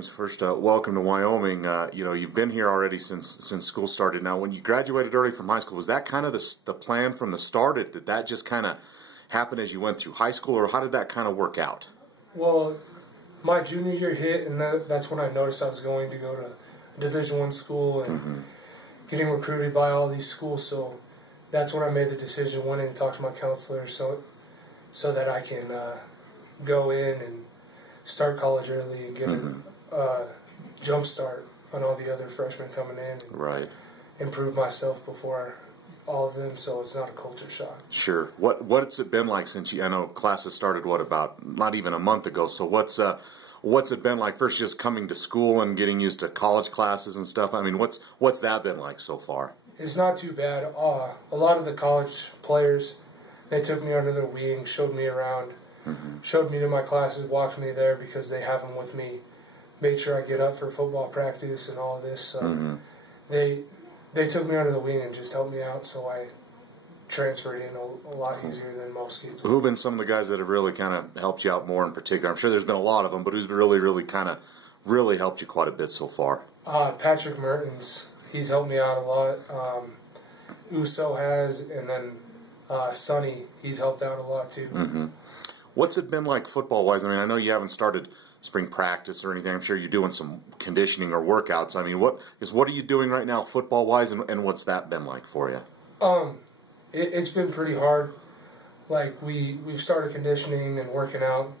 James. First, welcome to Wyoming. You've been here already since school started. Now, when you graduated early from high school, was that kind of the plan from the start? Did that just kind of happen as you went through high school, or how did that kind of work out? Well, my junior year hit, and that's when I noticed I was going to go to a Division I school and getting recruited by all these schools. So that's when I made the decision, went in and talked to my counselor so that I can go in and start college early and get a jump start on all the other freshmen coming in and improve myself before all of them, so it's not a culture shock. Sure. What's it been like since I know classes started, about not even a month ago, so what's it been like first just coming to school and getting used to college classes and stuff? I mean, what's that been like so far? It's not too bad. A lot of the college players, they took me under their wing, showed me around, showed me to my classes, walked me there because they have them with me, made sure I get up for football practice and all of this. So they took me under the wing and just helped me out, so I transferred in a lot easier than most kids. Who have been some of the guys that have really kind of helped you out more in particular? I'm sure there's been a lot of them, but who's really kind of really helped you quite a bit so far? Patrick Mertens, he's helped me out a lot. Uso has, and then Sonny, he's helped out a lot too. What's it been like football-wise? I mean, I know you haven't started spring practice or anything. I'm sure you're doing some conditioning or workouts. I mean, what are you doing right now football-wise, and what's that been like for you? It's been pretty hard. Like, we've started conditioning and working out,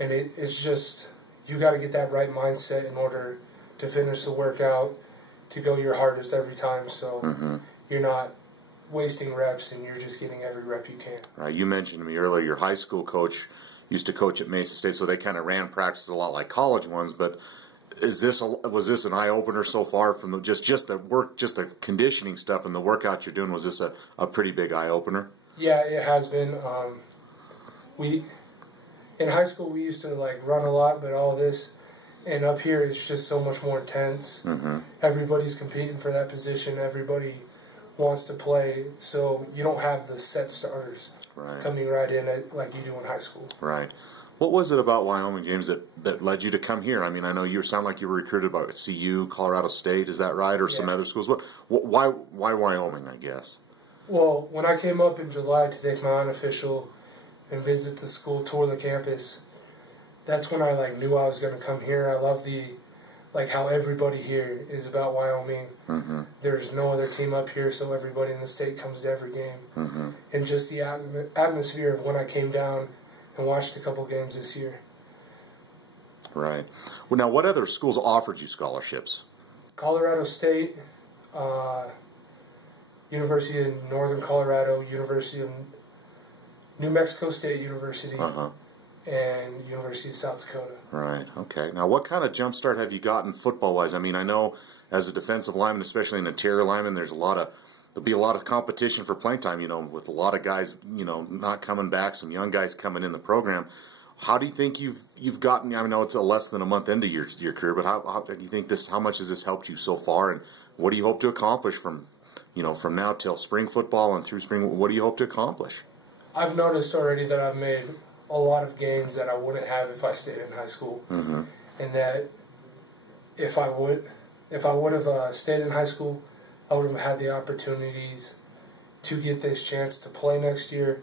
and it's just, you got to get that right mindset in order to finish the workout, to go your hardest every time, so you're not wasting reps and you're just getting every rep you can. Right. You mentioned to me earlier your high school coach used to coach at Mesa State, so they kind of ran practices a lot like college ones, but was this an eye-opener so far from just the conditioning stuff and the workout you're doing? Was this a pretty big eye-opener? Yeah, it has been. In high school we used to run a lot, but all this, and up here it's just so much more intense. Everybody's competing for that position. Everybody wants to play, so you don't have the set starters coming right in like you do in high school. Right. What was it about Wyoming, James, that led you to come here? I mean, I know you sound like you were recruited by CU, Colorado State, is that right, or some other schools? Why Wyoming, I guess? Well, when I came up in July to take my unofficial and visit the school, tour the campus, that's when I knew I was going to come here. I love how everybody here is about Wyoming. There's no other team up here, so everybody in the state comes to every game. And just the atmosphere of when I came down and watched a couple games this year. Right. Well, now, what other schools offered you scholarships? Colorado State, University of Northern Colorado, University of New Mexico State University, and University of South Dakota. Right. Okay. Now, what kind of jump start have you gotten football-wise? I mean, I know as a defensive lineman, especially an interior lineman, there'll be a lot of competition for playing time, with a lot of guys, not coming back, some young guys coming in the program. How do you think you've gotten? I know it's less than a month into your career, but how do you think how much has this helped you so far, and what do you hope to accomplish from now till spring football and through spring? What do you hope to accomplish? I've noticed already that I've made a lot of gains that I wouldn't have if I stayed in high school, and that if I would have stayed in high school, I would have had the opportunities to get this chance to play next year.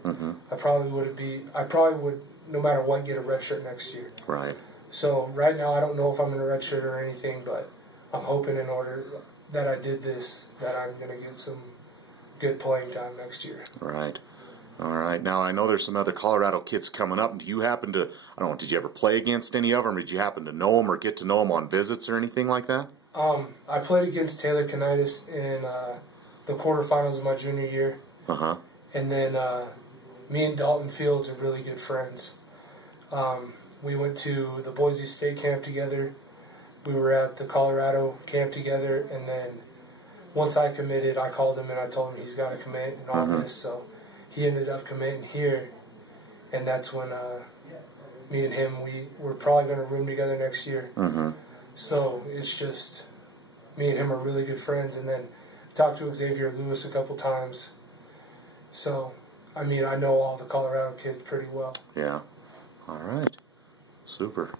I probably would, no matter what, get a red shirt next year. Right. So right now I don't know if I'm in a red shirt or anything, but I'm hoping in order that I did this, that I'm going to get some good playing time next year. Right. All right. Now, I know there's some other Colorado kids coming up. Do you happen to, I don't know, did you ever play against any of them? Or did you happen to know them or get to know them on visits or anything like that? I played against Taylor Canitis in the quarterfinals of my junior year. And then me and Dalton Fields are really good friends. We went to the Boise State camp together. We were at the Colorado camp together, and then once I committed, I called him and I told him he's got to commit and all this. So he ended up committing here, and that's when me and him, we're probably going to room together next year. So it's just, me and him are really good friends, and then talked to Xavier Lewis a couple times. So, I mean, I know all the Colorado kids pretty well. Yeah. All right. Super.